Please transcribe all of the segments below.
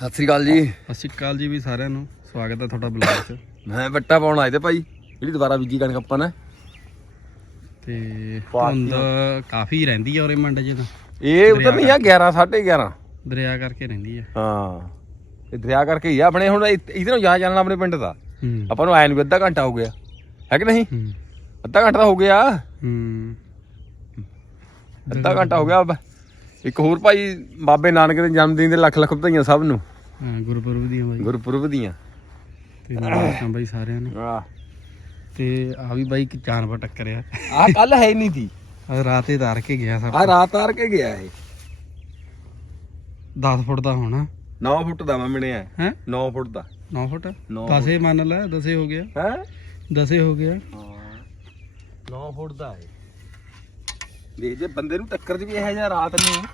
ਸਤਿ ਸ੍ਰੀ ਅਕਾਲ ਜੀ। ਸਤਿ ਸ਼੍ਰੀ ਅਕਾਲ ਜੀ ਵੀ ਸਾਰਿਆਂ ਨੂੰ। ਸਵਾਗਤ ਹੈ ਤੁਹਾਡਾ ਬਲੌਗ 'ਚ। ਮੈਂ ਵੱਟਾ ਪਾਉਣ ਆਏ ਤੇ ਭਾਈ ਜਿਹੜੀ ਦੁਬਾਰਾ ਬੀਜੀ ਕਣਕ ਆਪਾਂ ਨੇ। ਤੇ। ਧੁੰਦ ਕਾਫੀ ਰਹਿੰਦੀ ਆ ਉਰੇ ਮੰਡ 'ਚ ਤਾਂ। ਇਹ ਉਧਰ ਨਹੀਂ ਆ 11 11:30 ਦਰਿਆ ਕਰਕੇ ਰਹਿੰਦੀ ਆ। ਹਾਂ। ਇਹ ਦਰਿਆ ਕਰਕੇ ਹੀ ਆ। ਆਪਣੇ ਹੁਣ ਇ- ਇਹਦੇ ਨੂੰ ਜਾ ਚੱਲਣਾ ਆਪਣੇ ਪਿੰਡ ਦਾ। ਹੂੰ। ਆਪਾਂ ਨੂੰ ਆਇਆ ਨੂੰ ਅੱਧਾ ਘੰਟਾ ਹੋ ਗਿਆ। ਹੈ ਕਿ ਨਹੀਂ? ਹੂੰ। ਅੱਧਾ ਘੰਟਾ ਤਾਂ ਹੋ ਗਿਆ। ਹੂੰ। ਅੱਧਾ ਘੰਟਾ ਹੋ ਗਿਆ। ਬ- ਇੱਕ ਹੋਰ ਭਾਈ ਬਾਬੇ ਨਾਨਕ ਦੇ ਜਨਮ ਦਿਨ ਦੇ ਲੱਖ ਲੱਖ ਵਧਾਈਆਂ ਸਭ ਨੂੰ। ਹਾਂ ਗੁਰਪੁਰਬ ਦੀਆਂ ਬਾਈ। ਗੁਰਪੁਰਬ ਦੀਆਂ। ਤੇ ਮੁਬਾਰਕਾਂ ਬਾਈ ਸਾਰਿਆਂ ਨੂੰ। ਆ ਤੇ ਆ ਵੀ ਬਾਈ ਇੱਕ ਜਾਨਵਰ ਟੱਕਰਿਆ ਆ। ਕੱਲ ਹੈ ਨਹੀਂ ਆ ਰਾਤੇ ਧਾਰ ਕੇ ਗਿਆ ਸਭ ਆ ਰਾਤ ਆਰ ਕੇ ਗਿਆ ਇਹ। 10 ਫੁੱਟ ਦਾ ਹੋਣਾ। 9 ਫੁੱਟ ਦਾ ਮੈਂ ਮਿਣਿਆ। ਹੈ? 9 ਫੁੱਟ ਦਾ। 9 ਫੁੱਟ? ਨੌ ਦਸੇ ਮੰਨ ਲੈ ਦਸੇ ਹੋ ਗਿਆ। ਹੈ? ਦਸੇ ਹੋ ਗਿਆ। ਹਾਂ। 9 ਫੁੱਟ ਦਾ ਹੈ ਦੇ ਜੇ ਬੰਦੇ ਨੂੰ ਟੱਕਰ ਚ ਵੀ ਇਹ ਜਿਹਾ ਰਾਤ ਨੂੰ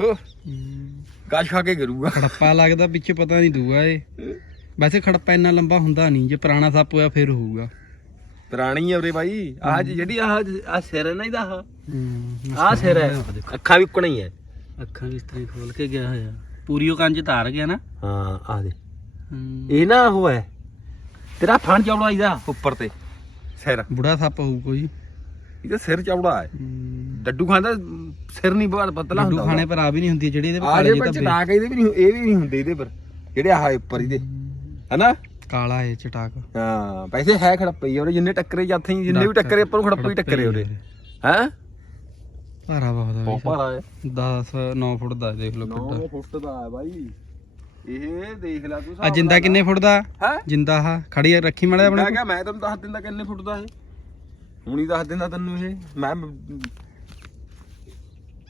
ਹੋ। ਗਾਸ਼ ਖਾ ਕੇ ਗਿਰੂਗਾ। ਖੜੱਪਾ ਲੱਗਦਾ ਪਿੱਛੇ ਪਤਾ ਨਹੀਂ ਦੂਆ ਇਹ। ਵੈਸੇ ਖੜੱਪਾ ਇੰਨਾ ਲੰਬਾ ਹੁੰਦਾ ਨਹੀਂ ਜੇ ਪੁਰਾਣਾ ਸੱਪ ਹੋਇਆ ਫਿਰ ਹੋਊਗਾ। ਪੁਰਾਣੀ ਹੈ ਉਰੇ ਬਾਈ। ਆਹ ਜਿਹੜੀ ਆਹ ਆ ਸਿਰ ਹੈ ਨਾ ਇਹਦਾ ਆਹ। ਹੂੰ ਆਹ ਸਿਰ ਹੈ। ਅੱਖਾਂ ਵੀ ਉੱਕਣਾ ਹੀ ਹੈ। ਅੱਖਾਂ ਵੀ ਇਸ ਤਰ੍ਹਾਂ ਖੋਲ ਕੇ ਗਿਆ ਹੋਇਆ। ਪੂਰੀ ਉਹ ਕੰਜ ਧਾਰ ਗਿਆ ਨਾ। ਹਾਂ ਆ ਦੇ। ਇਹ ਨਾ ਉਹ ਹੈ। ਤੇਰਾ ਫਣ ਚੌੜਾ ਇਹਦਾ ਉੱਪਰ ਤੇ। ਸਿਰ। ਬੁੜਾ ਸੱਪ ਹੋਊ ਕੋਈ। ਇਹਦਾ ਸਿਰ ਚੌੜਾ ਹੈ। ਡੱਡੂ ਖਾਂਦਾ ਸਿਰ ਨਹੀਂ ਬਹੁਤ ਪਤਲਾ ਹੁੰਦਾ ਖਾਣੇ ਪਰ ਆ ਵੀ ਨਹੀਂ ਹੁੰਦੀ ਜਿਹੜੀ ਇਹਦੇ ਪਰ ਆ ਕਾਲੇ ਜੇ ਪਰ ਚਟਾਕ ਇਹਦੇ ਵੀ ਨਹੀਂ ਇਹ ਵੀ ਨਹੀਂ ਹੁੰਦੇ ਇਹਦੇ ਪਰ ਜਿਹੜੇ ਆਹ ਉੱਪਰ ਇਹਦੇ। ਹਨਾ? ਕਾਲਾ ਹੈ ਚਟਾਕ। ਹਾਂ ਪੈਸੇ ਹੈ ਖੜੱਪੇ ਹੀ ਉਹਦੇ ਜਿੰਨੇ ਟੱਕਰੇ ਜਾਥੇ ਹੀ ਜਿੰਨੇ ਵੀ ਟੱਕਰੇ ਆਪਾਂ ਨੂੰ ਟੱਕਰੇ ਉਹਦੇ। ਹੈ? ਭਾਰਾ ਬਹੁਤ ਆ ਬਹੁਤ ਭਾਰਾ ਹੈ। 10 9 ਫੁੱਟ ਦਾ ਦੇਖ ਲਓ ਕਿੱਡਾ 9 ਫੁੱਟ ਦਾ ਹੈ ਬਾਈ। ਇਹ ਦੇਖ ਲੈ ਤੂੰ ਆ ਜਿੰਦਾ ਕਿੰਨੇ ਫੁੱਟ ਦਾ? ਹੈ? ਜਿੰਦਾ ਆ ਖੜੀ ਰੱਖੀ ਮੜਾ ਆਪਣੇ। ਮੈਂ ਕਿਹਾ ਮੈਂ ਤੈਨੂੰ ਦੱਸ ਦਿੰਦਾ ਕਿੰਨੇ ਫੁੱਟ ਦਾ ਇਹ। ਹੁਣੀ ਦੱਸ ਦਿੰਦਾ ਤੈਨੂੰ ਇਹ। ਮੈਂ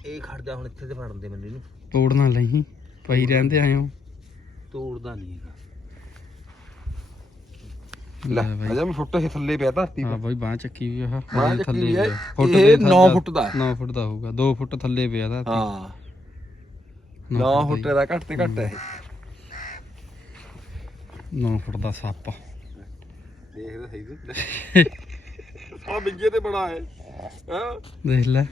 ਇਹ ਖੜ ਜਾ ਹੁਣ ਇੱਥੇ ਤੇ ਫੜਨ ਦੇ ਮੈਨੂੰ ਇਹਨੂੰ। ਤੋੜ ਨਾ ਲਈ। ਪਈ ਰਹਿੰਦੇ ਆਇਓ ਤੋੜਦਾ ਨਹੀਂ ਹੈਗਾ। ਲੈ ਅਜਾ ਮੈਂ ਫੁੱਟ ਇਹ ਥੱਲੇ ਪਿਆ ਧਰਤੀ ਹਾਂ ਬਾਈ ਬਾਹ ਚੱਕੀ ਵੀ ਆਹ ਬਾਂਹ। ਹੈ। ਫੁੱਟ ਇਹ ਦੇ ਨੌ ਥੱਲੇ- ਫੁੱਟ ਦਾ। ਹੈ। ਨੌ ਫੁੱਟ ਦਾ ਹੋਊਗਾ। 2 ਫੁੱਟ ਥੱਲੇ ਪਿਆ ਦਾ ਹਾਂ। ਨੌ 9 ਫੁੱਟ ਫੁੱਟ ਦਾ ਘੱਟ ਤੇ ਘੱਟ ਹੈ। 9 ਫੁੱਟ ਦਾ ਸੱਪ। ਦੇਖਦਾ ਸਹੀ ਤੂੰ। ਆ ਬਿੰਜੇ ਤੇ ਬੜਾ ਹੈ ਹਾਂ? ਦੇਖ ਲੈ।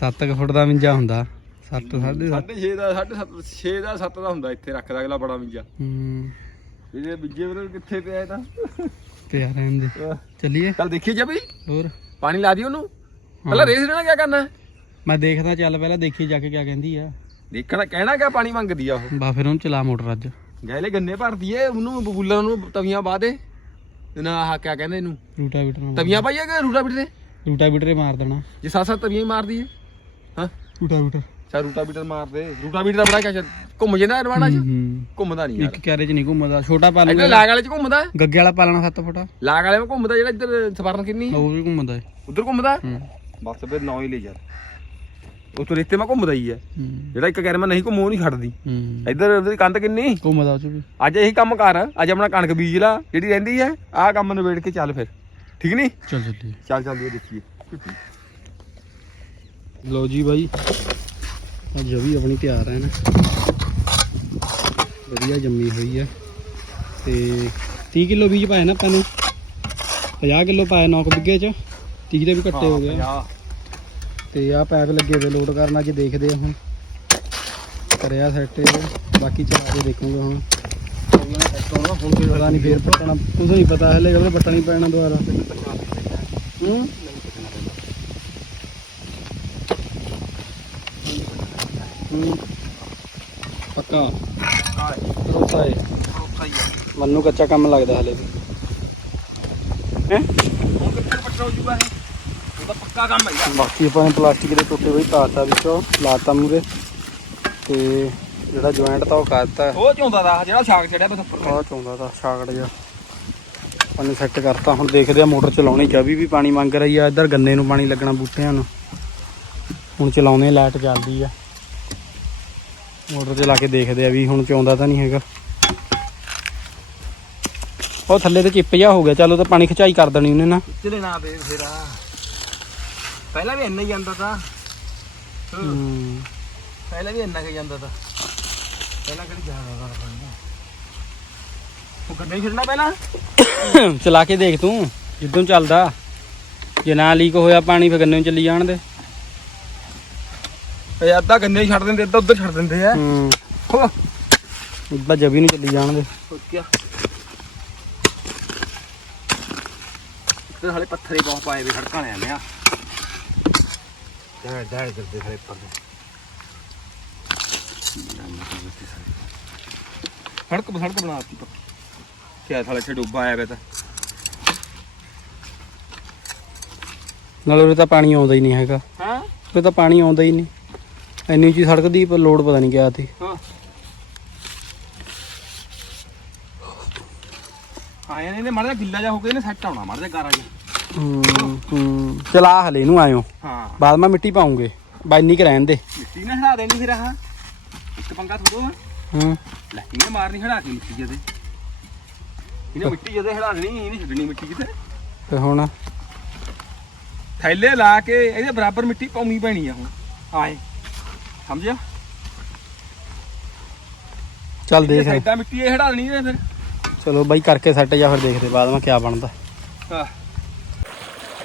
7 ਫੁੱਟ ਦਾ ਮਿੰਜਾ ਹੁੰਦਾ। 7 ਸਾਢੇ ਸੱਤ। 6.5 ਦਾ 7.5 6 ਦਾ 7 ਦਾ ਹੁੰਦਾ ਇੱਥੇ ਰੱਖਦਾ ਅਗਲਾ ਬੜਾ ਬਿੰਜਾ ਹੂੰ। ਇਹਦੇ ਬਿੰਜੇ ਵੀਰੇ ਕਿੱਥੇ ਪਿਆ ਇਹ ਤਾਂ? ਪਿਆ ਰਹਿਣ ਦੇ। ਚੱਲੀਏ। ਚੱਲ ਦੇਖੀਏ ਜਾ ਬਈ। ਹੋਰ? ਪਾਣੀ ਲਾ ਦੀ ਉਹਨੂੰ। ਪਹਿਲਾਂ ਰੇਸ ਲੈਣਾ ਕੀ ਕਰਨਾ? ਮੈਂ ਦੇਖਦਾ ਚੱਲ ਪਹਿਲਾਂ ਦੇਖੀ ਜਾ ਕੇ ਕਿਆ ਕਹਿੰਦੀ ਆ। ਦੇਖਣਾ ਕਹਿਣਾ ਕਿ ਪਾਣੀ ਮੰਗਦੀ ਆ ਉਹ। ਬਾ ਫਿਰ ਉਹਨੂੰ ਚਲਾ ਮੋਟਰ ਅੱਜ। ਗੈਲੇ ਗੰਨੇ ਭਰਦੀ ਏ ਉਹਨੂੰ ਬਬੂਲਾਂ ਨੂੰ ਤਵੀਆਂ ਪਾ ਦੇ। ਨਾ ਆਹ ਕਿਆ ਕਹਿੰਦੇ ਇਹਨੂੰ? ਰੂਟਾ ਬੀਟਰ ਨਾਲ ਤਵੀਆਂ ਪਾਈਏ ਕਿ ਰੂਟਾ ਬਿਟਰ ਰੂਟਾ ਬੀਟਰ ਹੀ ਮਾਰ ਦੇਣਾ। ਜੇ ਸੱਤ ਸੱਤ ਤਵੀਆਂ ਹੀ ਮਾਰਦੀ ਹਾਂ? ਰੂਟਾ ਬੀਟਰ ਚਾ ਰੂਟਾ ਬਿਟਰ ਮਾਰ ਦੇ ਰੂਟਾ ਬਿਟਰ ਦਾ ਬੜਾ ਕਿਆ ਘੁੰਮ ਜਾਂਦਾ ਅਰਵਾਣਾ ਚ? ਹੂੰ ਘੁੰਮਦਾ ਨਹੀਂ ਯਾਰ। ਇੱਕ ਕੈਰੇ ਚ ਨਹੀਂ ਘੁੰਮਦਾ। ਛੋਟਾ ਪਾ ਇੱਧਰ ਲੂਗਾ ਵਾਲੇ ਚ ਘੁੰਮਦਾ? ਹੈ। ਗੱਗੇ ਵਾਲਾ ਪਾ ਲੈਣਾ 7 ਫੁੱਟਾ। ਲਾਗ ਵਾਲੇ ਵਿੱਚ ਘੁੰਮਦਾ ਜਿਹੜਾ ਇੱਧਰ ਸਵਰਨ ਕਿੰਨੀ ਉਹ ਵੀ ਘੁੰਮਦਾ ਹੈ ਉਧਰ ਘੁੰਮਦਾ? ਹੂੰ। ਬਸ ਫਿਰ ਨੌ ਹੀ ਲੈ ਯਾਰ ਉਹ ਤੋਂ ਰੇਤੇ ਮੈਂ ਘੁੰਮਦਾ ਹੀ ਹੈ ਹੂੰ। ਜਿਹੜਾ ਇੱਕ ਕਹਿ ਮੈਂ ਨਹੀਂ ਘੁੰਮੋ ਨਹੀਂ ਛੱਡਦੀ। ਹੂੰ। ਇੱਧਰ ਉਹਦੀ ਕੰਧ ਕਿੰਨੀ? ਘੁੰਮਦਾ ਉਹ ਚ ਵੀ। ਅੱਜ ਇਹੀ ਕੰਮ ਕਰ ਅੱਜ ਆਪਣਾ ਕਣਕ ਬੀਜ ਲਾ ਜਿਹੜੀ ਰਹਿੰਦੀ ਹੈ ਆਹ ਕੰਮ ਨਿਬੇੜ ਕੇ ਚੱਲ ਫਿਰ। ਠੀਕ ਨਹੀਂ? ਚੱਲ ਚੱਲੀਏ। ਚੱਲ ਚੱਲਦੀ ਦੇਖੀਏ। ਲੋ ਜੀ ਬਾਈ ਅੱਜ ਵੀ ਆਪਣੀ ਤਿਆਰ ਹੈ ਨਾ। ਵਧੀਆ ਜੰਮੀ ਹੋਈ ਹੈ ਤੇ 30 ਕਿਲੋ ਬੀਜ ਪਾਏ ਨਾ ਆਪਾਂ ਨੇ। 50 ਕਿਲੋ ਪਾਏ 9 ਬਿੱਗੇ ਚ। 30 ਦੇ ਵੀ ਘੱਟੇ ਹੋ ਗਏ ਤੇ ਆਹ ਪੈਪ ਲੱਗੇ ਵੇ ਲੋਡ ਕਰਨ ਅੱਜ ਦੇਖਦੇ ਆ ਹੁਣ। ਕਰਿਆ ਸੈੱਟ ਬਾਕੀ ਚਲਾ ਕੇ ਦੇਖੂਗਾ ਹੁਣ। ਪਤਾ ਨਹੀਂ ਫੇਰ ਪਟਣਾ। ਕੁਝ ਨਹੀਂ ਪਤਾ ਹਲੇ ਕਦੇ ਪਟਣਾ ਨਹੀਂ ਪੈਣਾ ਦੁਬਾਰਾ। ਹੂੰ? ਪੱਕਾ। ਭਰੋਸਾ ਹੈ ਮੈਨੂੰ ਕੱਚਾ ਕੰਮ ਲੱਗਦਾ ਹਲੇ। ਵੀ ਹੈ? ਪੱਕਾ ਕੰਮ ਹੈ ਬਾਕੀ ਆਪਾਂ ਨੇ ਪਲਾਸਟਿਕ ਦੇ ਟੁੱਟੇ ਹੋਏ ਤਾਰਤਾ ਵਿੱਚੋਂ ਲਾਤਾ ਮੂਰੇ। ਤੇ ਜਿਹੜਾ ਜੁਆਇੰਟ ਤਾਂ ਉਹ ਕਰਤਾ। ਉਹ ਝੋਂਦਾ ਦਾ ਜਿਹੜਾ ਛਾਗ ਚੜਿਆ ਬਸ ਉੱਪਰ। ਆਹ ਚੌਂਦਾ ਤਾਂ ਛਾਗੜ ਜਾ ਆਪਾਂ ਨੇ ਸੈੱਟ ਕਰਤਾ ਹੁਣ ਦੇਖਦੇ ਆ ਮੋਟਰ ਚਲਾਉਣੀ ਚਾਹੀ ਵੀ ਪਾਣੀ ਮੰਗ ਰਹੀ ਆ। ਇੱਧਰ ਗੰਨੇ ਨੂੰ ਪਾਣੀ ਲੱਗਣਾ ਬੂਟਿਆਂ ਨੂੰ। ਹੁਣ ਚਲਾਉਣੇ ਲਾਈਟ ਚੱਲਦੀ ਆ। ਮੋਟਰ ਚਲਾ ਕੇ ਦੇਖਦੇ ਆ ਵੀ ਹੁਣ ਚੌਂਦਾ ਤਾਂ ਨਹੀਂ ਹੈਗਾ। ਉਹ ਥੱਲੇ ਤੇ ਚਿੱਪ ਜਾ ਹੋ ਗਿਆ। ਚਲੋ ਤਾਂ ਪਾਣੀ ਖਿਚਾਈ ਕਰ ਦੇਣੀ ਉਹਨੇ ਨਾ। ਚਲੇ ਨਾ ਦੇ ਫੇਰਾ ਪਹਿਲਾਂ ਵੀ ਇੰਨਾ ਹੀ ਜਾਂਦਾ ਤਾਂ। ਹੂੰ। ਪਹਿਲਾਂ ਵੀ ਇੰਨਾ ਹੀ ਜਾਂਦਾ ਤਾਂ। ਪਹਿਲਾਂ ਕਿਹੜੀ ਜ਼ਿਆਦਾ ਦਾ ਪਾਣੀ ਉਹ ਗੱਡੇ ਛੱਡਣਾ ਪਹਿਲਾਂ? ਚਲਾ ਕੇ ਦੇਖ ਤੂੰ ਜਿੱਦੋਂ ਚੱਲਦਾ। ਜੇ ਨਾ ਲੀਕ ਹੋਇਆ ਪਾਣੀ ਫਿਰ ਗੰਨੇ ਨੂੰ ਚੱਲੀ ਜਾਣ ਦੇ। ਇਹ ਅੱਧਾ ਗੰਨੇ ਹੀ ਛੱਡ ਦਿੰਦੇ ਅੱਧਾ ਉੱਧਰ ਛੱਡ ਦਿੰਦੇ ਆ। ਹੂੰ। ਹੋ। ਇੱਦਾਂ ਜਬੀ ਨਹੀਂ ਚੱਲੀ ਜਾਣਦੇ ਹੋ ਗਿਆ ਤੇ ਹਲੇ ਪੱਥਰੇ ਬਹੁਤ ਪਾਏ ਵੇ ਸੜਕਾਂ ਵਾਲਿਆਂ ਨੇ ਆ। ਆਇਆ ਵੇ ਤਾਂ। ਨਾਲੇ ਉਰੇ ਤਾਂ ਪਾਣੀ ਆਉਂਦਾ ਹੀ ਨਹੀਂ ਹੈਗਾ। ਹਾਂ? ਉਰੇ ਤਾਂ ਪਾਣੀ ਆਉਂਦਾ ਹੀ ਨਹੀਂ। ਇੰਨੀ ਉੱਚੀ ਸੜਕ ਦੀ ਪਰ ਲੋਡ ਪਤਾ ਨਹੀਂ ਕਿਆ ਤੀ ਹਾਂ। ਆਇਆ ਨੇ ਮੜ ਜਾ ਗਿੱਲਾ ਜਾ ਹੋ ਕੇ ਇਹਨੇ ਸੈੱਟ ਆਉਣਾ ਮੜ ਜਾ ਗਾਰਾ ਜਾ ਹੂੰ ਹੂੰ ਚਲਾ ਹਲੇ ਇਹਨੂੰ ਆਇਓ। ਹਾਂ। ਬਾਅਦ ਮੈਂ ਮਿੱਟੀ ਪਾਉਂਗੇ। ਬਾਈਨੀ ਕੁ ਰਹਿਣ ਦੇ। ਮਿੱਟੀ ਨਾ ਹਿਲਾ ਦੇਣੀ ਫਿਰ ਆਹ। ਇੱਕ ਪੰਗਾ ਥੋੜੋ ਹੂੰ। ਲੈ ਇਹਨੇ ਮਾਰਨੀ ਹਿਲਾ ਕੇ ਮਿੱਟੀ ਜਦੇ। ਇਹਨੇ ਮਿੱਟੀ ਜਦੇ ਹਿਲਾ ਦੇਣੀ ਇਹਨੇ ਛੱਡਣੀ ਮਿੱਟੀ ਕਿਤੇ ਤੇ ਹੁਣ? ਥੈਲੇ ਲਾ ਕੇ ਇਹਦੇ ਬਰਾਬਰ ਮਿੱਟੀ ਪਾਉਣੀ ਪੈਣੀ ਆ ਹੁਣ। ਆਏ। ਸਮਝਿਆ? ਚੱਲ ਦੇਖ। ਸਾਈਡਾਂ ਮਿੱਟੀ ਇਹ ਹਿਲਾ ਦੇਣੀ ਇਹਨੇ ਚਲੋ ਬਾਈ ਕਰਕੇ ਸੈੱਟ ਜਾ ਫਿਰ ਦੇਖਦੇ ਬਾਅਦ ਮੈਂ ਕਿਆ ਬਣਦਾ। ਫਿਰ ਆਹ।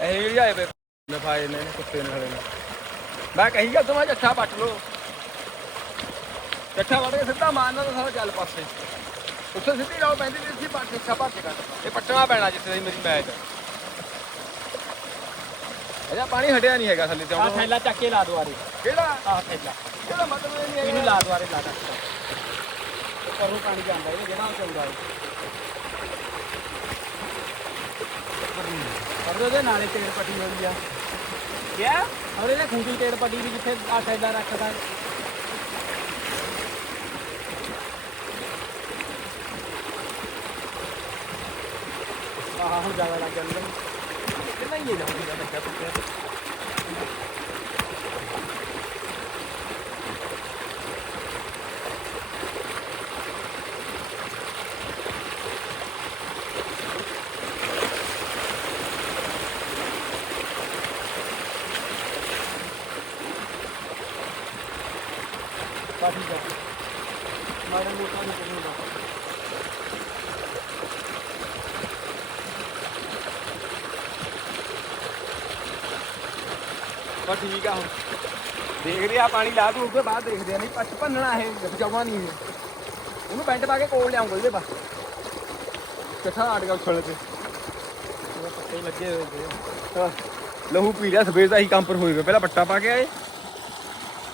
ਇਹ ਜਿਹੜੀ ਆਏ ਪਏ ਨਫਾਏ ਨੇ ਇਹਨੇ ਕੁੱਤੇ ਨੇ ਖੜੇ ਨੇ। ਮੈਂ ਕਹੀ ਗਿਆ ਤੁਮਾ ਜੱਠਾ ਪੱਟ ਲੋ ਜੱਠਾ ਵੱਢ ਕੇ ਸਿੱਧਾ ਮਾਰਨਾ ਤਾਂ ਸਾਰਾ ਚੱਲ ਪਾਸੇ। ਉੱਥੇ ਸਿੱਧੀ ਲਾਓ ਪੈਂਦੀ ਤੇ ਇੱਥੇ ਪੱਟ ਜੱਠਾ ਭਰ ਕੇ ਇਹ ਪੱਟਣਾ ਪੈਣਾ ਜਿੱਥੇ ਦੀ ਮੇਰੀ ਮੈਚ। ਅਜਾ ਪਾਣੀ ਹਟਿਆ ਨਹੀਂ ਹੈਗਾ ਥੱਲੇ ਤੇ ਆ ਥੈਲਾ ਚੱਕ ਕੇ ਲਾ ਦੁਆਰੇ ਕਿਹੜਾ? ਆ ਥੈਲਾ। ਕਿਹੜਾ ਮਤਲਬ ਇਹ ਨਹੀਂ ਇਹਨੂੰ ਲਾ ਦੁਆਰੇ ਲਾ ਦਿੱਤਾ ਕਰੋ ਪਾਣੀ ਜਾਂਦਾ ਇਹ ਜਿਹੜਾ ਚੱਲਦਾ ਹੈ। ਪਰ ਉਹਦੇ ਨਾਲੇ ਤੇੜ ਪੱਟੀ ਹੋਈ ਆ। ਕਿਆ? ਔਰ ਇਹਦੇ ਖੁੰਡੀ ਤੇੜ ਪੱਟੀ ਵੀ ਜਿੱਥੇ ਆ ਥੈਲਾ ਰੱਖਦਾ। ਆਹ ਹੁਣ ਜ਼ਿਆਦਾ ਲੱਗ ਜਾਂਦਾ ਕਿੰਨਾ ਹੀ ਜਾਉਂਦੀ ਦਾ ਬੱਚਾ ਕੁੱਤੇ ਕਾਫੀ ਜਾ ਮਾੜਾ ਮੋਟਾ ਨਹੀਂ ਕਰੂੰਗਾ ਬਸ ਠੀਕ ਆ ਹੁਣ ਦੇਖਦੇ ਆ ਪਾਣੀ ਲਾ ਦੂ ਕੇ ਬਾਅਦ ਦੇਖਦੇ ਆ। ਨਹੀਂ ਪੱਛ ਭੰਨਣਾ ਇਹ ਬਚਾਉਣਾ ਨਹੀਂ ਇਹ। ਉਹਨੂੰ ਬੈਂਟ ਪਾ ਕੇ ਕੋਲ ਲਿਆਉਂਗਾ ਇਹਦੇ ਬਸ। ਕਿੱਥਾ ਆੜ ਗਿਆ ਉਛਲੇ ਤੇ ਪੱਤੇ ਲੱਗੇ ਹੋਏ ਨੇ ਆਹ, ਲਹੂ ਪੀ ਲਿਆ ਸਵੇਰ ਦਾ ਹੀ ਕੰਮ ਪਰ ਹੋਏ ਗਏ ਪਹਿਲਾਂ ਪੱਟਾ ਪਾ ਕੇ ਆਏ।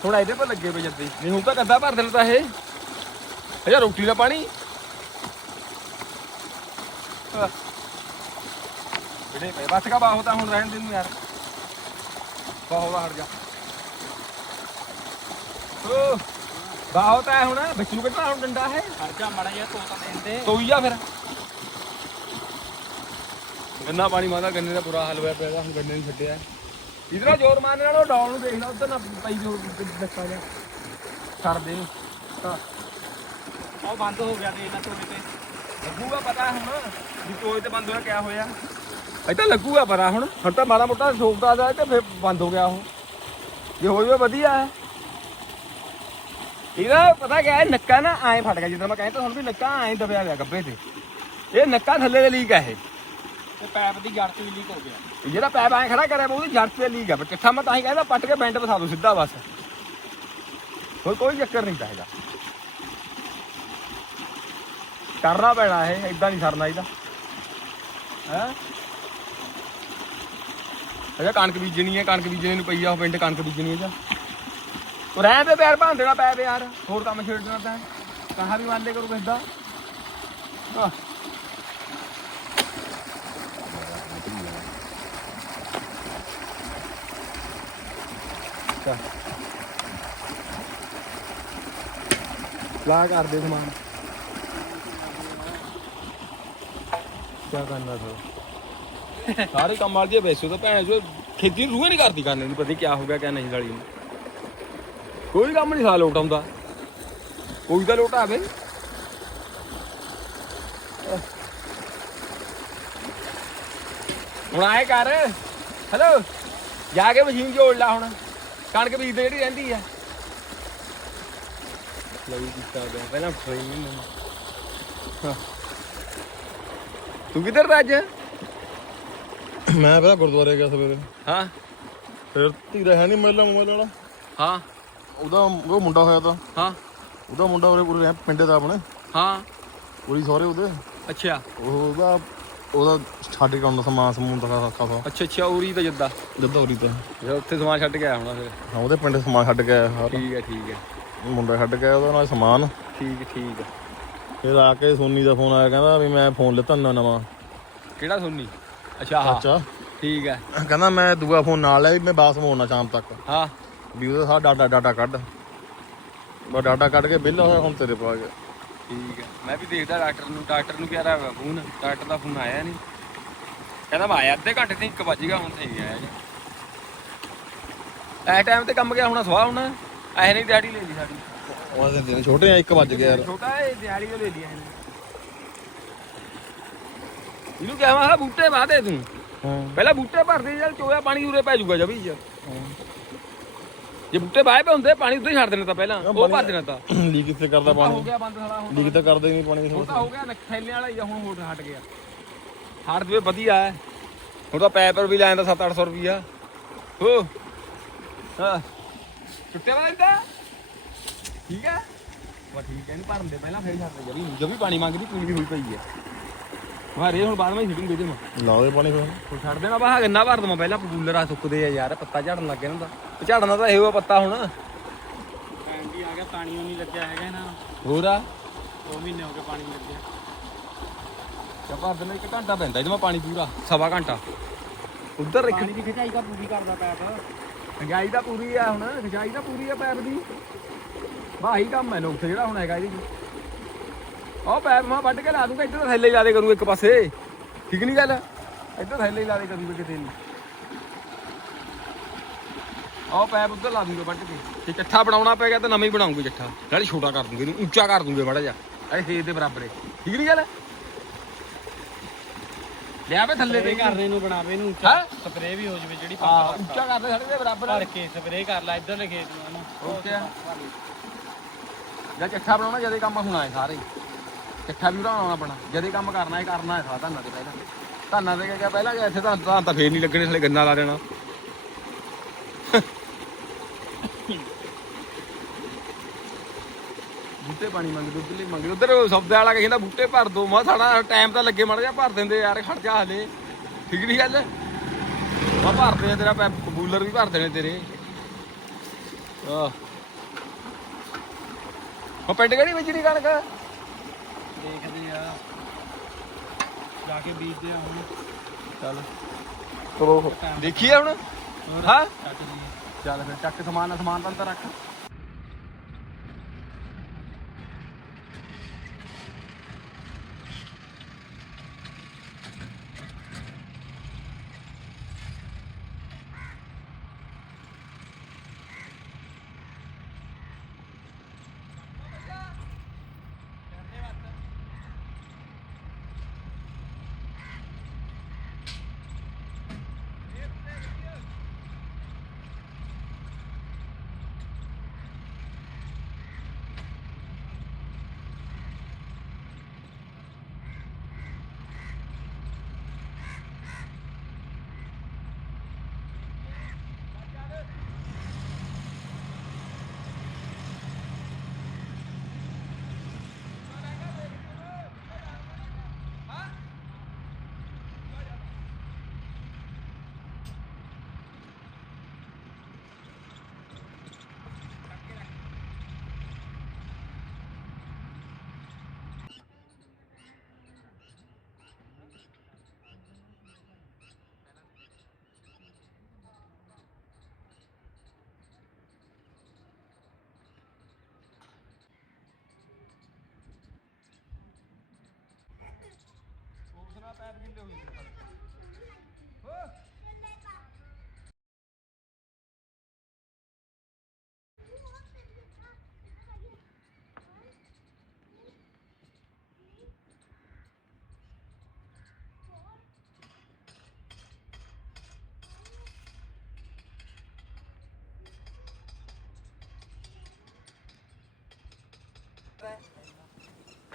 ਹੁਣ ਇਹਦੇ ਪਰ ਲੱਗੇ ਪਏ ਜੱਦੀ। ਨਹੀਂ ਹੁਣ ਤਾਂ ਕੱਦਾ ਭਰ ਦੇਣਾ ਇਹ। ਅਜਾ ਰੋਟੀ ਦਾ ਪਾਣੀ। ਜਿਹੜੇ ਪਏ। ਬਸ ਕਾ ਬਾਹੋ ਤਾਂ ਹੁਣ ਰਹਿਣ ਦੇ ਨੂੰ ਯਾਰ। ਬਾਹੋ ਦਾ ਹਟ ਜਾ। ਓ ਬਾਹੋ ਤਾਂ ਹੈ ਹੁਣ ਨੂੰ ਕੱਢਣਾ ਹੁਣ ਡੰਡਾ ਹੈ? ਖਰਚਾ ਮੜਾ ਜਿਹਾ ਤੋ ਤਾਂ ਦੇਣ ਦੇ ਤੋਈ ਫਿਰ। ਗੰਨਾ ਪਾਣੀ ਮਾਦਾ ਗੰਨੇ ਦਾ ਬੁਰਾ ਹਾਲ ਹੋਇਆ ਪਿਆ ਇਹਦਾ, ਹੁਣ ਗੰਨੇ ਨਹੀਂ ਛੱਡਿਆ ਇਧਰੋਂ ਜ਼ੋਰ ਮਾਰਨ ਨਾਲ ਉਹ ਡਾਉਨ ਨੂੰ ਦੇਖਦਾ ਉਧਰ ਨਾ ਪਈ ਜੋ ਦੱਸਾ ਜਾ। ਛੱਡ ਦੇ। ਹਾਂ ਉਹ ਬੰਦ ਹੋ ਗਿਆ ਤੇ ਇਹਨਾਂ ਤੋਂ ਤੇ ਲੱਗੂਗਾ ਪਤਾ ਹੁਣ ਵੀ ਤੋਏ ਤੇ ਬੰਦ ਹੋਇਆ ਕਿਆ ਹੋਇਆ। ਇਹ ਤਾਂ ਲੱਗੂਗਾ ਪਤਾ ਹੁਣ ਹੁਣ ਤਾਂ ਮਾੜਾ ਮੋਟਾ ਸੋਕਦਾ ਜਾ ਤੇ ਫਿਰ ਬੰਦ ਹੋ ਗਿਆ ਉਹ। ਜੇ ਹੋਈ ਵੇ ਵਧੀਆ ਹੈ। ਇਹਦਾ ਪਤਾ ਕਿਆ ਹੈ ਨੱਕਾ ਨਾ ਐਂ ਫਟ ਗਿਆ ਜਿੱਦਾਂ ਮੈਂ ਕਹਿੰਦਾ ਹੁਣ ਵੀ ਨੱਕਾ ਐਂ ਦਬਿਆ ਗਿਆ ਗੱਬੇ ਤੇ। ਇਹ ਨੱਕਾ ਥੱਲੇ ਦੇ ਲੀਕ ਹੈ ਇਹ। ਤੇ ਪੈਪ ਦੀ ਜੜ ਤੋਂ ਲੀਕ ਹੋ ਗਿਆ। ਜਿਹੜਾ ਪੈਪ ਐਂ ਖੜਾ ਕਰਿਆ ਉਹਦੀ ਜੜ ਤੇ ਲੀਕ ਹੈ ਪਰ ਕਿੱਥਾ ਮੈਂ ਤਾਂ ਹੀ ਕਹਿੰਦਾ ਪੱਟ ਕੇ ਬੈਂਡ ਫਸਾ ਦੋ ਸਿੱਧਾ ਬਸ। ਹੋਰ ਕੋਈ ਚੱਕਰ ਨਹੀਂ ਚਾਹੀਦਾ ਕਰਨਾ ਪੈਣਾ ਇਹ ਇਦਾਂ ਨਹੀਂ ਸਰਨਾ ਇਹਦਾ। ਹੈ? ਅਜਾ ਕਣਕ ਬੀਜਣੀ ਹੈ ਕਣਕ ਬੀਜਣੇ ਨੂੰ ਪਈ ਆ ਉਹ ਪਿੰਡ ਕਣਕ ਬੀਜਣੀ ਹੈ ਜਾਂ। ਰਹਿ ਤੇ ਪੈਰ ਭਾਂ ਦੇਣਾ ਪੈ ਯਾਰ, ਹੋਰ ਕੰਮ ਛੇੜਨਾ ਤਾਂ ਕਹਾ ਵੀ ਮੰਨ ਲੈ ਕਰੂ ਕਿਸਦਾ ਆਹ। ਚੱਲ। ਲਾ ਕਰ ਦੇ ਸਮਾਨ। ਕੀ ਕਰਨਾ ਫਿਰ? ਸਾਰੇ ਕੰਮ ਵਾਲ ਜੇ ਵੈਸੋ ਤਾਂ ਭੈਣ, ਜੋ ਖੇਤੀ ਨੂੰ ਰੂਹ ਨਹੀਂ ਕਰਦੀ ਕਰਨੇ ਨੂੰ, ਪਤਾ ਨਹੀਂ ਕੀ ਹੋ ਗਿਆ, ਕਿਆ ਨਹੀਂ ਸਾਲੀ ਨੂੰ। ਕੋਈ ਕੰਮ ਨਹੀਂ ਸਾਲ ਲੋਟ ਆਉਂਦਾ। ਕੋਈ ਤਾਂ ਲੋਟ ਆਵੇ ਹੁਣ ਆਏ ਕਰ ਹੈਲੋ ਜਾ ਕੇ ਮਸ਼ੀਨ ਜੋੜ ਲਾ ਹੁਣ। ਕਣਕ ਬੀਜਦੇ ਜਿਹੜੀ ਰਹਿੰਦੀ ਆ। ਲਈ ਕੀਤਾ ਗਿਆ ਪਹਿਲਾਂ ਹਾਂ। ਤੂੰ ਕਿੱਧਰ ਦਾ ਅੱਜ? ਮੈਂ ਪਹਿਲਾਂ ਗੁਰਦੁਆਰੇ ਗਿਆ ਸਵੇਰੇ। ਹਾਂ। ਫਿਰ ਧੀਰਾ ਹੈ ਨਹੀਂ ਮੇਲਾ ਮੋਬਾਈਲ ਵਾਲਾ। ਹਾਂ। ਉਹਦਾ ਉਹ ਮੁੰਡਾ ਹੋਇਆ ਤਾਂ। ਹਾਂ। ਉਹਦਾ ਮੁੰਡਾ ਉਰੇ ਪੂਰੇ ਪਿੰਡੇ ਦਾ ਆਪਣੇ। ਹਾਂ। ਪੂਰੀ ਸਹੁਰੇ ਉਹਦੇ। ਅੱਛਾ। ਉਹ ਉਹਦਾ ਉਹਦਾ ਛੱਡ ਕੇ ਆਉਂਦਾ ਸਮਾਨ ਸਮੂਨ ਦਾ ਖਾਸਾ ਅੱਛਾ ਅੱਛਾ ਉਰੀ ਤਾਂ ਜੱਦਾ। ਜੱਦਾ ਉਰੀ ਤਾਂ ਜੇ ਉੱਥੇ ਸਮਾਨ ਛੱਡ ਕੇ ਆਇਆ ਹੋਣਾ ਫਿਰ। ਹਾਂ ਉਹਦੇ ਪਿੰਡ ਸਮਾਨ ਛੱਡ ਕੇ ਆਇਆ ਸਾਰਾ। ਠੀਕ ਹੈ ਠੀਕ ਹੈ। ਮੁੰਡਾ ਛੱਡ ਕੇ ਆਇਆ ਉਹਦਾ ਨਾਲ ਸਮਾਨ। ਠੀਕ ਠੀਕ ਹੈ। ਫਿਰ ਆ ਕੇ ਸੋਨੀ ਦਾ ਫੋਨ ਆਇਆ ਕਹਿੰਦਾ ਵੀ ਮੈਂ ਫੋਨ ਲਿੱਤਾ ਨਵਾਂ ਨਵਾਂ। ਕਿਹੜਾ ਸੁਣਨੀ ਅੱਛਾ ਹਾਂ। ਅੱਛਾ। ਠੀਕ ਹੈ। ਕਹਿੰਦਾ ਮੈਂ ਦੂਆ ਫੋਨ ਨਾਲ ਲਿਆ ਵੀ ਮੈਂ ਬਾਸ ਮੋੜਨਾ ਸ਼ਾਮ ਤੱਕ। ਹਾਂ। ਵੀ ਉਹਦਾ ਸਾਰਾ ਡਾਟਾ ਡਾਟਾ ਕੱਢ। ਬਸ ਡਾਟਾ ਕੱਢ ਕੇ ਬਿੱਲ ਹੁਣ ਤੇਰੇ ਪਾ ਗਿਆ। ਠੀਕ ਹੈ। ਮੈਂ ਵੀ ਦੇਖਦਾ ਡਾਕਟਰ ਨੂੰ ਡਾਕਟਰ ਨੂੰ ਕਿਹਾ ਫੋਨ ਡਾਕਟਰ ਦਾ ਫੋਨ ਆਇਆ ਨਹੀਂ। ਕਹਿੰਦਾ ਮੈਂ ਆਇਆ ਅੱਧੇ ਘੰਟੇ ਤੇ 1 ਵਜ ਗਿਆ ਹੁਣ ਤੇ ਆਇਆ ਜੀ। ਐ ਟਾਈਮ ਤੇ ਕੰਮ ਗਿਆ ਹੋਣਾ ਸਵਾਹ ਹੋਣਾ। ਐ ਨਹੀਂ ਦਿਹਾੜੀ ਲੈ ਲਈ ਸਾਡੀ। ਉਹਦੇ ਦਿਨ ਛੋਟੇ ਆ 1 ਵਜ ਗਿਆ ਯਾਰ। ਛੋਟਾ ਇਹ ਦਿਹਾੜੀ ਉਹ ਲੈ ਲਈ ਇਹਨੇ। ਇਹਨੂੰ ਕਿਹਾ ਮੈਂ ਬੂਟੇ ਵਾਹ ਦੇ ਤੂੰ। ਹਾਂ। ਪਹਿਲਾਂ ਬੂਟੇ ਭਰਦੇ ਚੱਲ ਚੋਇਆ ਪਾਣੀ ਉਰੇ ਪੈ ਜਾਊਗਾ ਜਵੀ ਚ। ਜੇ ਬੂਟੇ ਵਾਏ ਪਏ ਹੁੰਦੇ ਪਾਣੀ ਉੱਧਰ ਹੀ ਛੱਡ ਦੇਣਾ ਤਾਂ ਪਹਿਲਾਂ। ਉਹ ਭਰ ਦੇਣਾ ਤਾਂ। ਲੀਕ ਕਿੱਥੇ ਕਰਦਾ ਹੋ ਪਾਣੀ। ਗਿਆ ਬੰਦ ਸਾਲਾ ਹੁਣ ਲੀਕ ਤਾਂ ਕਰਦਾ ਹੀ ਨਹੀਂ ਪਾਣੀ। ਹੁਣ ਤਾਂ ਹੋ ਗਿਆ ਨਖੈਲੇ ਵਾਲਾ ਹੀ ਆ, ਹੁਣ ਹੋਰ ਹਟ ਗਿਆ। ਹਟ ਜਵੇ ਵਧੀਆ ਹੈ। ਹੁਣ ਤਾਂ ਪੈਪਰ ਵੀ ਲੈਣ ਦਾ 7-800 ਰੁਪਿਆ ਹੋ। ਹਾਂ। ਟੁੱਟਿਆ ਵਾ ਇਹਦਾ ਠੀਕ ਹੈ। ਵਾ ਠੀਕ ਹੈ ਨਹੀਂ ਭਰਨ ਦੇ ਪਹਿਲਾਂ ਫੇਰ ਛੱਡ ਦੇ। ਜਵੀ ਜਵੀ ਪਾਣੀ ਮੰਗਦੀ ਪੂਰੀ ਹੋਈ ਪਈ ਹੈ। ਮਾਰੇ ਹੁਣ ਬਾਅਦ ਵਿੱਚ ਛਿੜੂਗੇ ਤੇ ਮੈਂ ਲਾਵੇ ਪਾਣੀ ਫਿਰ। ਹੁਣ ਛੱਡ ਦੇਣਾ ਬਾਹ ਗੰਨਾ ਭਰ ਦਵਾਂ? ਪਹਿਲਾਂ ਪਪੂਲਰ ਆ ਸੁੱਕਦੇ ਆ ਯਾਰ ਪੱਤਾ ਝੜਨ ਲੱਗ ਗਿਆ ਨਾ ਤਾਂ ਝੜਨਾ ਤਾਂ ਇਹੋ ਆ ਪੱਤਾ ਹੁਣ। ਵੀ ਆ ਗਿਆ ਪਾਣੀ ਉਹ ਨਹੀਂ ਲੱਗਿਆ ਹੈਗਾ ਇਹਨਾਂ ਹੋਰ ਆ? 2 ਮਹੀਨੇ ਹੋ ਗਏ ਪਾਣੀ ਨਹੀਂ ਲੱਗਿਆ। ਜਾਂ ਭਰ ਦੇਣਾ ਇੱਕ ਘੰਟਾ ਪੈਂਦਾ ਇਹਦੇ ਮੈਂ ਪਾਣੀ ਪੂਰਾ ਸਵਾ ਘੰਟਾ। ਉੱਧਰ ਰੱਖਣੀ ਦੀ ਖਿਚਾਈ ਤਾਂ ਪੂਰੀ ਕਰਦਾ ਪੈਪ। ਖੰਗਾਈ ਤਾਂ ਪੂਰੀ ਆ ਹੁਣ ਖੰਗਾਈ ਤਾਂ ਪੂਰੀ ਆ ਪੈਪ ਦੀ। ਬਾਹੀ ਕੰਮ ਹੈ ਨੁਕਸ ਜਿਹੜਾ ਹੁਣ ਹੈਗਾ ਇਹਦੀ ਉਹ ਪੈਪ ਮੈਂ ਵੱਢ ਕੇ ਲਾ ਦੂੰਗਾ ਇੱਧਰ ਤਾਂ ਥੱਲੇ ਹੀ ਲਾ ਦੇ ਕਰੂੰ ਇੱਕ ਪਾਸੇ। ਠੀਕ ਨਹੀਂ ਗੱਲ? ਇੱਧਰ ਥੱਲੇ ਹੀ ਲਾ ਦੇ ਕਰੂੰਗਾ ਕਿਤੇ ਨਹੀਂ ਉਹ ਪੈਪ ਉੱਧਰ ਲਾ ਦੂੰਗਾ ਵੱਢ ਕੇ। ਜੇ ਚੱਠਾ ਬਣਾਉਣਾ ਪੈ ਗਿਆ ਤਾਂ ਨਵਾਂ ਹੀ ਬਣਾਉਂਗਾ ਚੱਠਾ। ਨਾਲੇ ਛੋਟਾ ਕਰ ਦੂੰਗੇ ਇਹਨੂੰ ਉੱਚਾ ਕਰ ਦੂੰਗੇ ਮਾੜਾ ਜਿਹਾ। ਇਹ ਖੇਤ ਦੇ ਬਰਾਬਰ ਹੈ। ਠੀਕ ਨਹੀਂ ਗੱਲ? ਲਿਆ ਵੇ ਥੱਲੇ ਦੇ ਕਰਨੇ ਨੂੰ ਬਣਾਵੇ ਇਹਨੂੰ? ਉੱਚਾ। ਸਪਰੇ ਵੀ ਹੋ ਜਵੇ ਜਿਹੜੀ ਹਾਂ ਉੱਚਾ ਕਰਦੇ ਸਾਡੇ ਦੇ ਬਰਾਬਰ। ਭਰ ਕੇ ਸਪਰੇ ਕਰ ਲੈ ਇੱਧਰਲੇ ਖੇਤ ਨੂੰ ਇਹਨੂੰ। ਓਕੇ ਜਾਂ ਚੱਠਾ ਬਣਾਉਣਾ ਜਦੇ ਕੰਮ ਹੋਣਾ ਹੈ ਸਾਰੇ। ਚੱਠਾ ਵੀ ਬਣਾਉਣਾ ਆਪਣਾ। ਜਦੇ ਕੰਮ ਕਰਨਾ ਹੈ ਕਰਨਾ ਹੈ ਸਾਰਾ, ਧਾਨਾਂ ਤੇ ਪਹਿਲਾਂ ਧਾਨਾਂ ਤੇ ਕਿਹਾ ਪਹਿਲਾਂ ਕਿ ਇੱਥੇ ਤਾਂ ਤਾਂ ਤਾਂ ਫੇਰ ਨਹੀਂ ਲੱਗਣੇ ਥਲੇ ਗੰਨਾ ਲਾ ਦੇਣਾ। ਬੂਟੇ ਪਾਣੀ ਮੰਗਦੇ ਉਧਰ ਲਈ ਮੰਗਦੇ ਉਧਰ ਸਬਜ਼ਾ ਵਾਲਾ ਕਹਿੰਦਾ ਬੂਟੇ ਭਰ ਦੋ। ਮੈਂ ਕਿਹਾ ਸਾਡਾ ਟਾਈਮ ਤਾਂ ਲੱਗੇ, ਮੜ ਜਾ ਭਰ ਦਿੰਦੇ ਯਾਰ, ਖੜ ਜਾ ਹਲੇ। ਠੀਕ ਨਹੀਂ ਗੱਲ? ਮੈਂ ਭਰਦੇ ਆ ਤੇਰਾ ਕਬੂਲਰ ਵੀ ਭਰ ਦੇਣੇ ਤੇਰੇ। ਆਹ। ਉਹ ਪਿੰਡ ਕਿਹੜੀ ਵਿਚੜੀ ਕਣਕ? ਦੇਖਦੇ ਆ। ਜਾ ਕੇ ਬੀਜਦੇ ਆ ਹੁਣ। ਚੱਲ। ਚਲੋ ਦੇਖੀਏ ਹੁਣ। ਹਾਂ। ਚੱਲ ਫਿਰ ਚੱਕ ਸਮਾਨ ਨਾਲ ਸਮਾਨ ਤਾਂ ਅੰਦਰ ਰੱਖ।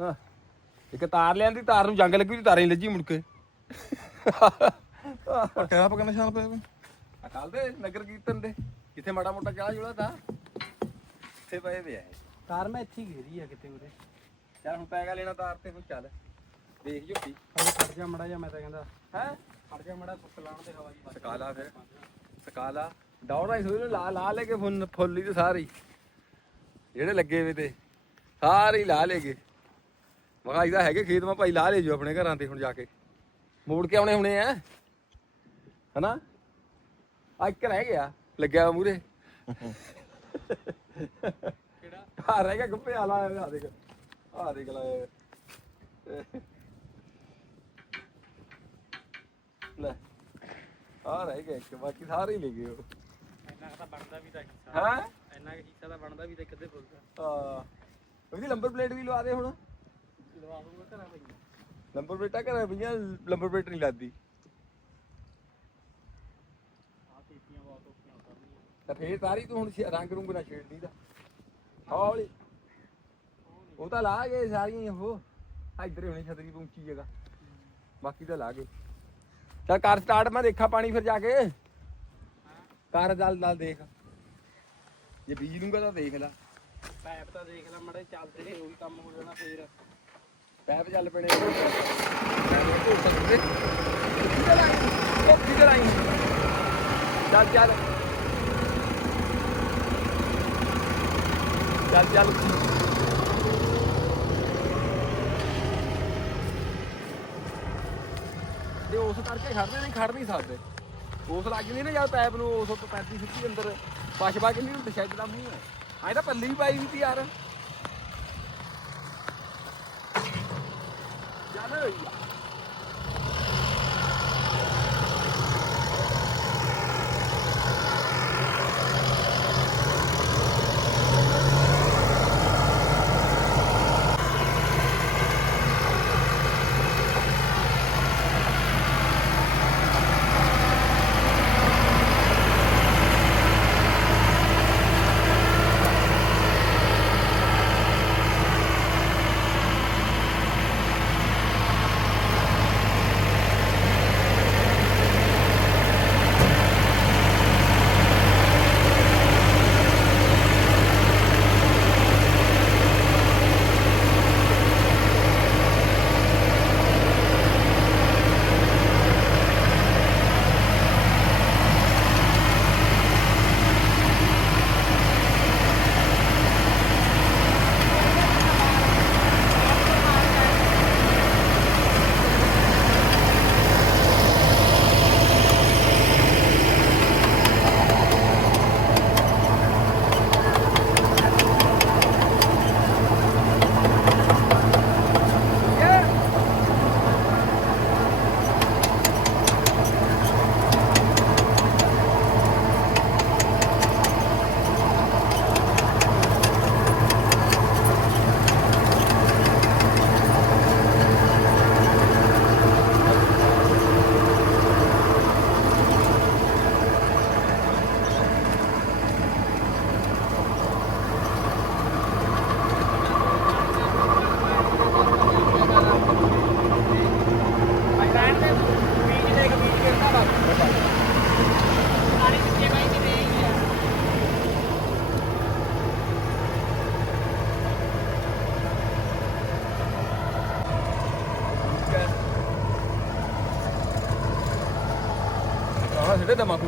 ਹਾਂ। ਇੱਕ ਤਾਰ ਲਿਆਂਦੀ ਤਾਰ ਨੂੰ ਜੰਗ ਲੱਗੀ ਤੇ ਤਾਰੇ ਨਹੀਂ ਲੱਜੀ ਮੁੜ ਕੇ। ਪੱਟਿਆ ਪਕਣਾ ਛਾਲ ਪਿਆ ਕੋਈ ਅਕਾਲ ਦੇ ਨਗਰ ਕੀਰਤਨ ਦੇ ਜਿੱਥੇ ਮਾੜਾ ਮੋਟਾ ਚਾਹ ਜੁਲਾ ਤਾ। ਇੱਥੇ ਪਏ ਵੇ ਆ ਇਹ। ਕਾਰ ਮੈਂ ਇੱਥੇ ਹੀ ਘੇਰੀ ਆ ਕਿਤੇ ਉਰੇ। ਚੱਲ ਹੁਣ ਪੈਗਾ ਲੈਣਾ ਤਾਰ ਤੇ ਹੁਣ ਚੱਲ। ਦੇਖ ਝੁੱਟੀ ਹਲੇ ਖੜ ਜਾ ਮੜਾ ਜਾ ਮੈਂ ਤਾਂ ਕਹਿੰਦਾ। ਹੈ? ਖੜ ਜਾ ਮੜਾ ਸੁੱਕ ਲਾਉਣ ਦੇ ਹਵਾ ਜੀ ਸਕਾ ਲਾ ਫਿਰ। ਸਕਾ ਲਾ। ਡੌੜਾ ਇਸ ਨੂੰ ਲਾ ਲਾ ਲੈ ਕੇ ਫੁੱਲ ਫੁੱਲੀ ਤੇ ਸਾਰੇ। ਜਿਹੜੇ ਲੱਗੇ ਵੇ ਤੇ ਸਾਰੇ ਹੀ ਲਾ ਲੇਗੇ ਮਗਾ ਇਹਦਾ ਹੈਗੇ ਖੇਤ ਮਾ ਭਾਈ ਲਾ ਲੈ ਜੋ ਆਪਣੇ ਘਰਾਂ ਤੇ ਹੁਣ ਜਾ ਕੇ। ਮੋੜ ਕੇ ਆਉਣੇ ਹੁਣੇ ਆ। ਹਨਾ? ਆ ਇੱਕ ਰਹਿ ਗਿਆ ਲੱਗਿਆ ਮੂਰੇ ਕਿਹੜਾ ਆ ਰਹਿ ਗਿਆ ਗੁੱਪੇ ਆਲਾ ਆ ਦੇਖ। ਆ ਦੇਖ ਲੈ ਲੈ ਆ ਰਹਿ ਗਿਆ ਇੱਕ ਬਾਕੀ ਸਾਰੇ ਹੀ ਲੈ ਗਏ ਉਹ। ਇੰਨਾ ਤਾਂ ਬਣਦਾ ਵੀ ਤਾਂ ਹਿੱਸਾ। ਹਾਂ? ਇੰਨਾ ਕੁ ਹਿੱਸਾ ਤਾਂ ਬਣਦਾ ਵੀ ਤਾਂ ਕਿੱਦੇ ਫੁੱਲਦਾ ਆ ਉਹਦੀ ਨੰਬਰ ਪਲੇਟ ਵੀ ਲਵਾ ਦੇ ਹੁਣ। ਲਵਾ ਦੂੰਗਾ ਘਰੇ ਪਈਆਂ ਨੰਬਰ ਪਲੇਟ ਨਹੀਂ ਲੱਗਦੀ ਤਾਂ ਫੇਰ ਸਾਰੀ ਤੂੰ ਹੁਣ ਛੇ- ਰੰਗ ਰੁੰਗ ਨਾ ਛੇੜਦੀ ਦਾ ਹੌਲੀ। ਉਹ ਤਾਂ ਲਾ ਗਏ ਸਾਰੀਆਂ ਹੀ ਉਹ। ਆ ਇੱਧਰ ਹੀ ਹੋਣੀ ਛਤਰੀ ਤੋਂ ਉੱਚੀ ਬਾਕੀ ਤਾਂ ਲਾ ਗਏ। ਚੱਲ ਕਾਰ ਸਟਾਰਟ ਮੈਂ ਦੇਖਾ ਪਾਣੀ ਫਿਰ ਜਾ ਕੇ। ਕਾਰ ਦਲ ਨਾਲ ਦੇਖ। ਜੇ ਬੀਜ ਲੂੰਗਾ ਤਾਂ ਦੇਖ ਲੈ। ਪੈਪ ਤਾਂ ਦੇਖ ਲੈ ਮੜੇ ਚੱਲਦੇ ਉਹੀ ਕੰਮ ਹੋ ਜਾਣਾ ਫੇਰ। ਪੈਪ ਚੱਲ ਪਣੇ ਚੱਲ ਚੱਲ ਚੱਲ ਚੱਲ ਤੇ ਉਸ ਕਰਕੇ ਖੜਦੇ ਨਹੀਂ ਖੜ ਨਹੀਂ ਸਕਦੇ। ਉਸ ਲੱਗ ਜਾਂਦੀ ਨਾ ਜਦ ਪੈਪ ਨੂੰ, ਉਸ ਤੋਂ ਪੈਂਦੀ ਸਿੱਧੀ ਅੰਦਰ। ਪਛਵਾ ਕਿੰਨੀ ਹੁੰਦੀ ਸ਼ੈੱਡ ਦਾ ਮੂੰਹ ਹੈ। ਐਂ ਤਾਂ ਪੱਲੀ ਵੀ ਪਾਈ ਵੀ ਤੀ ਯਾਰ। ਚੱਲ ਆਹ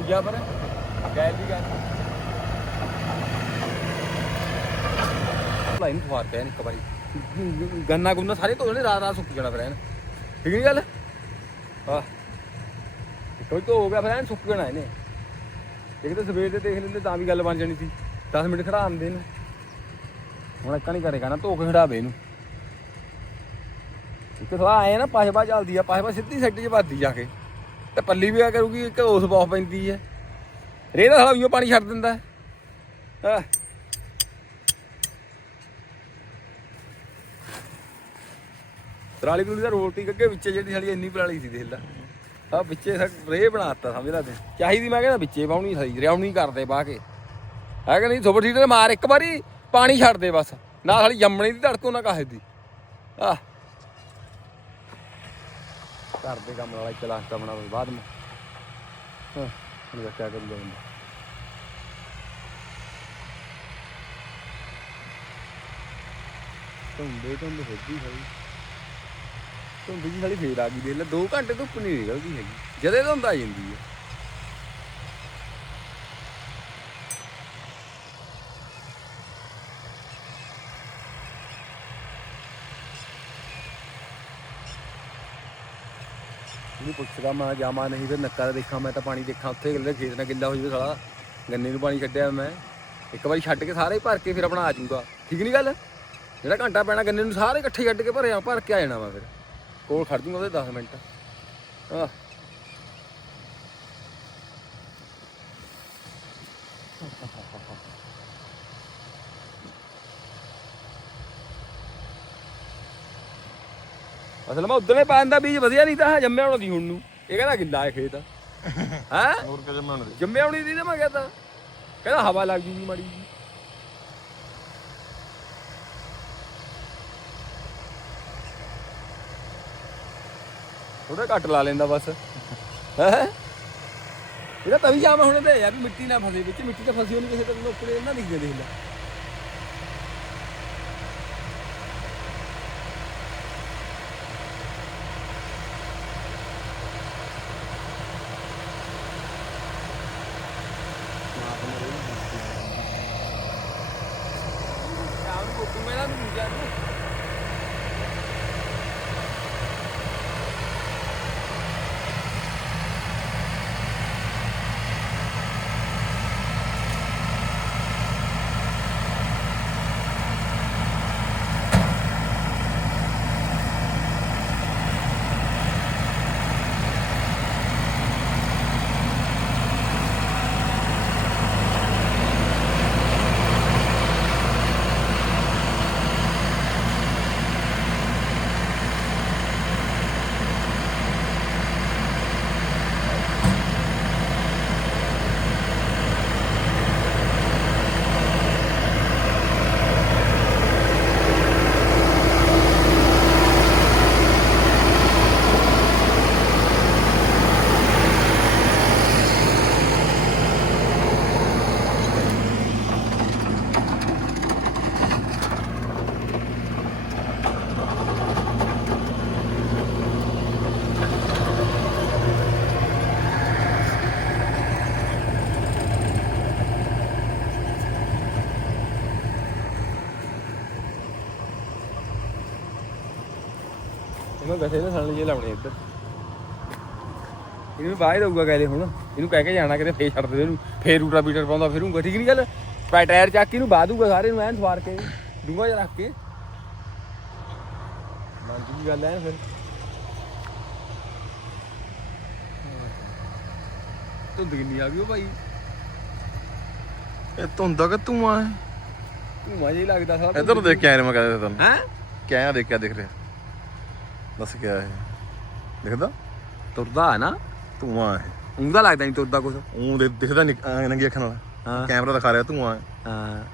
ਸਿੱਧੇ ਪਰ ਗੈਲ ਦੀ ਗੱਲ। ਲਾਈਨ ਫਵਾਰ ਕੇ ਇੱਕ ਵਾਰੀ। ਗੰਨਾ ਗੁੰਨਾ ਸਾਰੇ ਧੋਣੇ ਰਾਤ ਰਾਤ ਸੁੱਕ ਜਾਣਾ ਫਿਰ ਐਨ ਠੀਕ ਨਹੀਂ ਗੱਲ? ਆਹ। ਕੋਈ ਤੋਂ ਹੋ ਗਿਆ ਫਿਰ ਐਨ ਸੁੱਕ ਜਾਣਾ ਇਹਨੇ। ਇੱਕ ਤਾਂ ਸਵੇਰ ਦੇ ਦੇਖ ਲੈਂਦੇ, ਤਾਂ ਵੀ ਗੱਲ ਬਣ ਜਾਣੀ ਸੀ। 10 ਮਿੰਟ ਖੜਾ ਆਂਦੇ ਨੂੰ ਹੁਣ ਇੱਕਾ ਨਹੀਂ ਕਰੇਗਾ ਨਾ ਧੋ ਕੇ ਖੜਾਵੇ ਇਹਨੂੰ। ਇੱਕ ਥੋੜਾ ਆਏ ਨਾ ਪਾਸ਼ਬਾ ਚੱਲਦੀ ਆ ਪਾਸ਼ਬਾ ਸਿੱਧੀ ਸੈੱਟ 'ਚ ਵੱਜਦੀ ਜਾ ਕੇ। ਤੇ ਪੱਲੀ ਵੀ ਆ ਕਰੂਗੀ, ਇੱਕ ਉਸ ਬਹੁਤ ਪੈਂਦੀ ਹੈ। ਰੇਹ ਦਾ ਸਾਲਾ ਪਾਣੀ ਛੱਡ ਦਿੰਦਾ ਹੈ। ਹਾਂ। ਪਰਾਲੀ ਦਾ ਰੋਟੀ ਅੱਗੇ ਵਿੱਚੇ ਜਿਹੜੀ ਸਾਡੀ ਇੰਨੀ ਪਰਾਲੀ ਸੀ, ਦੇਖ ਲੈ। ਆ ਵਿੱਚੇ ਰੇ ਬਣਾਤਾ ਸਮਝ ਲੈ ਤੇ। ਚਾਹੀਦੀ ਮੈਂ ਕਹਿੰਦਾ ਵਿੱਚੇ ਪਾਉਣੀ ਸਹੀ ਰਿਆਉਣੀ ਕਰਦੇ ਪਾ ਕੇ। ਹੈ ਕਿ ਨਹੀਂ ਸੁਪਰ ਸੀਡਰ ਮਾਰ, ਇੱਕ ਵਾਰੀ ਪਾਣੀ ਛੱਡ ਦੇ ਬਸ। ਨਾ ਸਾਲੀ ਜੰਮਣੇ ਦੀ ਧੜਕੋ, ਨਾ ਕਾਹੇ ਦੀ। ਆ ਘਰ ਦੇ ਕੰਮ ਵਾਲਾ ਇੱਕ ਲੱਖ ਦਾ ਬਣਾ ਬਾਅਦ में ਹਾਂ, ਹੁਣ ਮੈਂ ਕਿਆ ਬੰਦਾ ਧੁੰਦੇ ਧੁੰਦ ਹੋਦੀ ਸਾਲੀ। ਧੁੰਦ ਜੀ ਸਾਲੀ ਫੇਰ ਆ ਗਈ ਦੇਖ ਲੈ 2 ਘੰਟੇ ਧੁੱਪ ਨਹੀਂ ਨਿਕਲਦੀ ਹੈਗੀ। ਜਦੇ ਧੁੰਦ ਆ ਜਾਂਦੀ ਹੈ। ਪੁੱਛਦਾ, ਮੈਂ ਜਾਵਾਂ ਨਹੀਂ ਫਿਰ ਨੱਕਾ ਦਾ ਦੇਖਾਂ, ਮੈਂ ਤਾਂ ਪਾਣੀ ਦੇਖਾਂ। ਉੱਥੇ ਗੱਲੇ, ਖੇਤ ਨਾਲ ਗਿੱਲਾ ਹੋ ਜਾਵੇ ਸਾਲਾ, ਗੰਨੇ ਨੂੰ ਪਾਣੀ ਛੱਡਿਆ ਮੈਂ। ਇੱਕ ਵਾਰੀ ਛੱਡ ਕੇ ਸਾਰੇ ਭਰ ਕੇ ਫਿਰ ਆਪਣਾ ਆ ਜਾਊਗਾ। ਠੀਕ ਨਹੀਂ ਗੱਲ? ਜਿਹੜਾ ਘੰਟਾ ਪੈਣਾ ਗੰਨੇ ਨੂੰ ਸਾਰੇ ਇਕੱਠੇ ਛੱਡ ਕੇ ਭਰਿਆ, ਭਰ ਕੇ ਆ ਜਾਣਾ ਮੈਂ ਫਿਰ। ਕੋਲ ਖੜ ਜੂਗਾ ਉਹਦੇ 10 ਮਿੰਟ। ਆਹ। ਅਸਲ ਮੈਂ ਉਦੋਂ ਹੀ ਪਾਣ ਦਾ ਬੀਜ ਵਧੀਆ ਨਹੀਂ ਤਾਂ ਜੰਮਿਆ ਹੋਣਾ ਦੀ ਹੁਣ ਨੂੰ? ਇਹ ਕਹਿੰਦਾ ਗਿੱਲਾ ਹੈ ਖੇਤ। ਹੈ? ਹੋਰ ਜੰਮਿਆ ਹੋਣੀ ਦੀ ਨਾ ਮੈਂ ਕਹਿੰਦਾ ਕਹਿੰਦਾ ਹਵਾ ਲੱਗ ਜੂਗੀ ਮਾੜੀ ਜੀ। ਉਹਦਾ ਘੱਟ ਲਾ ਲੈਂਦਾ ਬਸ। ਹੈ? ਇਹਦਾ ਤਵੀ ਜਾਮ ਹੁਣ ਤੇ। ਯਾਰ ਮਿੱਟੀ ਨਾ ਫਸੇ ਵਿੱਚ ਮਿੱਟੀ ਤਾਂ ਫਸੀ ਹੋਣੀ ਕਿਸੇ ਤਰ੍ਹਾਂ ਉੱਪਰੇ ਇਹਨਾਂ ਦਿਖਦੇ ਦੇਖ ਲੈ ਸ਼ਾਮ ਨੂੰ ਕੋਪੀ ਮੈਂ ਨਾ ਨੂੰ ਜਾ ਨੂੰ ਇਹਨੂੰ ਵੈਸੇ ਨਾ ਸਾਲੇ ਜੇ ਲਾਉਣੇ ਇੱਧਰ। ਇਹਨੂੰ ਵੀ ਬਾਹਰ ਦਊਗਾ ਕਹਿੰਦੇ ਹੁਣ। ਇਹਨੂੰ ਕਹਿ ਕੇ ਜਾਣਾ ਕਿਤੇ ਫੇਰ ਛੱਡ ਦੇ ਇਹਨੂੰ। ਫੇਰ ਰੂਟਾ ਬੀਟਰ ਪਾਉਂਦਾ ਫਿਰੂੰਗਾ ਠੀਕ ਨਹੀਂ ਗੱਲ? ਪੈ ਟਾਇਰ ਚੱਕ ਕੇ ਇਹਨੂੰ ਬਾਹ ਦੂਗਾ ਸਾਰੇ ਨੂੰ ਐਨ ਸਵਾਰ ਕੇ। ਡੂੰਗਾ ਜਿਹਾ ਰੱਖ ਕੇ। ਮੰਨ ਜੀ ਗੱਲ ਐ ਫਿਰ? ਧੁੰਦ ਕਿੰਨੀ ਆ ਗਈ ਉਹ ਭਾਈ। ਇਹ ਧੁੰਦਾ ਕਿ ਤੂੰ ਆ ਧੂਮਾ ਜਿਹਾ ਹੀ ਲੱਗਦਾ ਸਾਰਾ। ਇੱਧਰ ਦੇਖ ਕੇ ਆਇਆ ਮੈਂ ਕਹਿੰਦਾ ਤੈਨੂੰ ਹੈ? ਕਿਆ ਦੇਖ ਕੇ ਦਿਖ ਰਿਹਾ। ਦੱਸ ਕਿਆ ਹੈ ਦਿਖਦਾ? ਤੁਰਦਾ ਹੈ ਨਾ? ਧੂਆਂ ਹੈ ਉਂਦਾ ਲੱਗਦਾ ਨਹੀਂ ਤੁਰਦਾ ਕੁਛ। ਉਹ ਦਿਖਦਾ ਨਹੀਂ ਨੰਗੀ ਅੱਖਾਂ ਨਾਲ। ਹਾਂ। ਕੈਮਰਾ ਦਿਖਾ ਰਿਹਾ ਧੂਆਂ ਹੈ ਹਾਂ।